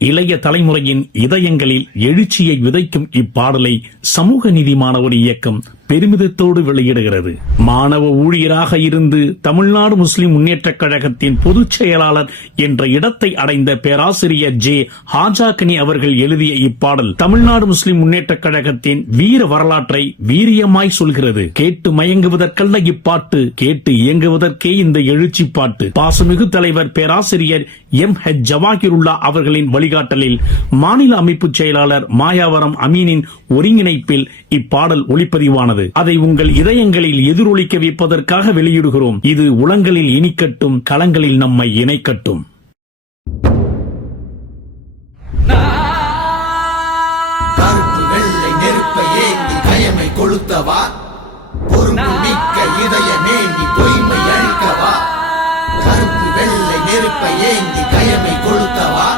இளைய தலைமுறையின் இதயங்களில் எழுச்சியை விதைக்கும் இப்பாடலை சமூக நீதி மாணவர் இயக்கம் பெருமிதத்தோடு வெளியிடுகிறது. மாணவ ஊழியராக இருந்து தமிழ்நாடு முஸ்லிம் முன்னேற்றக் கழகத்தின் பொதுச் செயலாளர் என்ற இடத்தை அடைந்த பேராசிரியர் ஜே. ஹாஜாக்கனி அவர்கள் எழுதிய இப்பாடல் தமிழ்நாடு முஸ்லிம் முன்னேற்றக் கழகத்தின் வீர வரலாற்றை வீரியமாய் சொல்கிறது. கேட்டு மயங்குவதற்கல்ல இப்பாட்டு கேட்டு இயங்குவதற்கே இந்த எழுச்சி பாட்டு. பாசமிகு தலைவர் பேராசிரியர் எம். ஹெச். ஜவாகிருல்லா அவர்களின் வழிகாட்டலில் மாநில அமைப்பு செயலாளர் மாயாவரம் அமீனின் ஒருங்கிணைப்பில் இப்பாடல் ஒளிப்பதிவானது. அதை உங்கள் இதயங்களில் எதிரொலிக்க வைப்பதற்காக வெளியிடுகிறோம். இது உளங்களில் இனிக்கட்டும் களங்களில் நம்மை இணைக்கட்டும். நெருப்பை கயமை கொளுத்தவா? பொறுப்பு மிக்க இதயமே நீ பொய்மை அழிக்கவா? கருப்பு வெள்ளை நெருப்பை ஏந்தி கயமை கொளுத்தவா?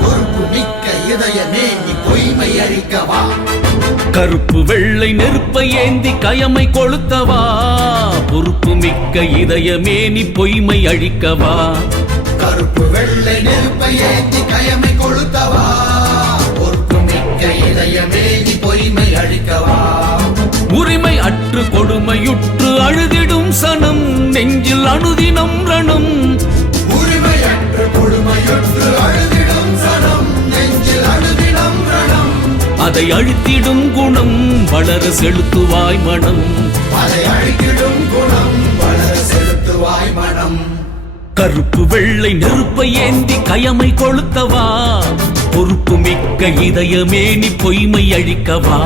பொறுப்பு மிக்க இதயமே நீ பொய்மை அழிக்கவா கருப்பு வெள்ளை நெருப்பை ஏந்தி கயமை கொளுத்தவா? பொறுப்பு மிக்க இதயமே நீ பொய்மை அழிக்கவா? கருப்பு வெள்ளை நெருப்பை ஏந்தி கயமை கொளுத்தவா? பொறுப்பு மிக்க இதயமே நீ பொய்மை அழிக்கவா? அதை அழித்திடும் குணம் வளர செலுத்துவாய் மனம். அதை அழித்திடும் குணம் வளர செலுத்துவாய் மனம். கருப்பு வெள்ளை நெருப்பை ஏந்தி கயமை கொளுத்தவா? பொறுப்பு மிக்க இதயமே நீ பொய்மை அழிக்கவா?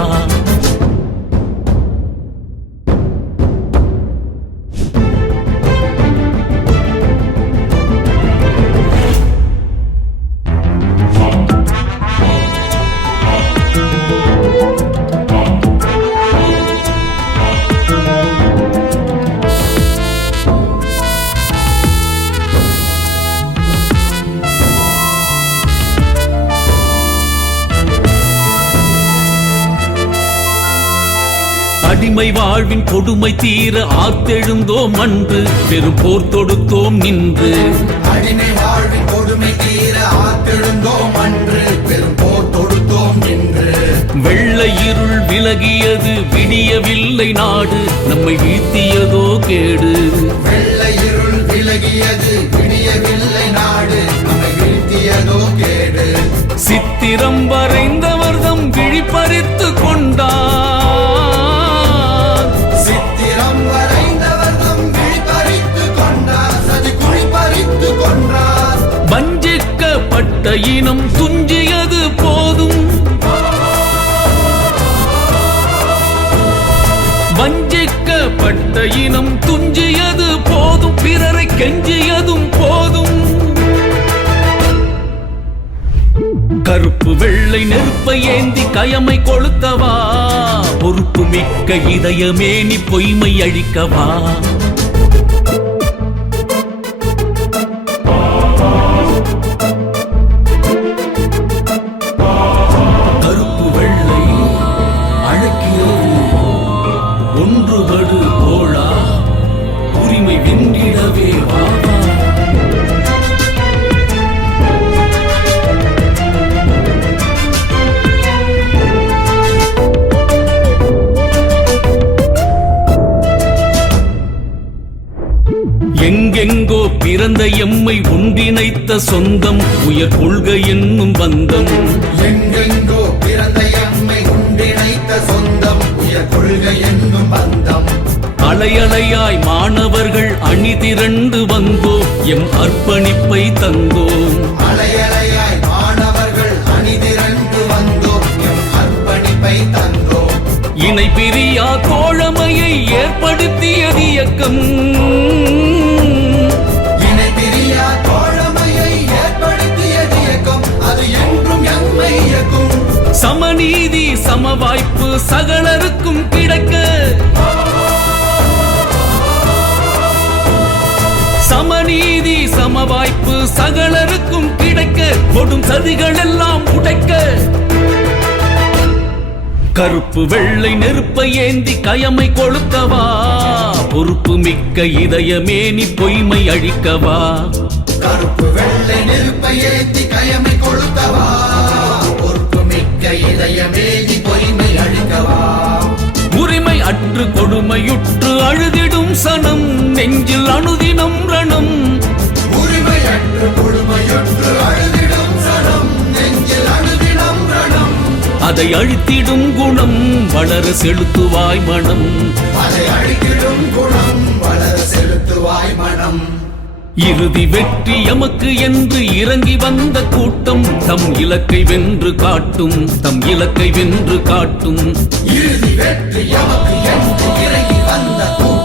அடிமை வாழ்வின் கொடுமை தீர ஆத்தெழுந்தோம் அன்று பெரும் போர் தொடுத்தோம் நின்று. அடிமை வாழ்வின் கொடுமை தீர ஆத்தெழுந்தோம் அன்று பெரும் போர் தொடுத்தோம் நின்று. வெள்ளை இருள் விலகியது விடியவில்லை நாடு. நம்மை வீழ்த்தியதோ கேடு. இனம் துஞ்சியது போதும். வஞ்சிக்கப்பட்ட இனம் துஞ்சியது போதும். பிறரை கெஞ்சியதும் போதும். கருப்பு வெள்ளை நெருப்பை ஏந்தி கயமை கொளுத்தவா? பொறுப்பு மிக்க இதயமே நீ பொய்மை அழிக்கவா? பிறந்த எம்மை ஒன்றிணைத்த சொந்தம் உயர் கொள்கை என்னும் பந்தம். எங்கெங்கோ பிறந்த எம்மை உண்டிணைத்த சொந்தம் உயர் கொள்கை என்னும் பந்தம். அலையலையாய் மாணவர்கள் அணி திரண்டு வந்தோம் எம் அர்ப்பணிப்பை தந்தோம் அலையலையாய் மாணவர்கள் அணிதிரண்டு வந்தோம் எம் அர்ப்பணிப்பை தந்தோம் இணை பிரியா தோழமையை ஏற்படுத்தியது இயக்கம். சமநீதி சமவாய்ப்பு சகலருக்கும் கிடைக்க. சமநீதி சமவாய்ப்பு சகலருக்கும் கிடைக்க. கொடும் சதிகள் எல்லாம் உடைக்க. கருப்பு வெள்ளை நெருப்பை ஏந்தி கயமை கொளுத்தவா பொறுப்பு மிக்க இதயமே நீ பொய்மை அழிக்கவா? கருப்பு வெள்ளை நெருப்பை ஏந்தி கயமை கொளுத்தவா இதயமேதி உரிமை அற்று கொடுமையுற்று அழுதிடும் சனம் நெஞ்சில் அணுதினம் ரணம். உரிமை அற்று கொடுமையுற்று அழுதிடும் சனம் நெஞ்சில் அணுதினம் ரணம். அதை அழித்திடும் குணம் வளர செலுத்துவாய் மனம். அதை அழித்திடும் குணம் வளர செலுத்துவாய் மனம். இறுதி வெற்றி எமக்கு என்று இறங்கி வந்த கூட்டம் தம் இலக்கை வென்று காட்டும் தம் இலக்கை வென்று காட்டும். இறுதி வெற்றி எமக்கு என்று இறங்கி வந்த கூட்டம்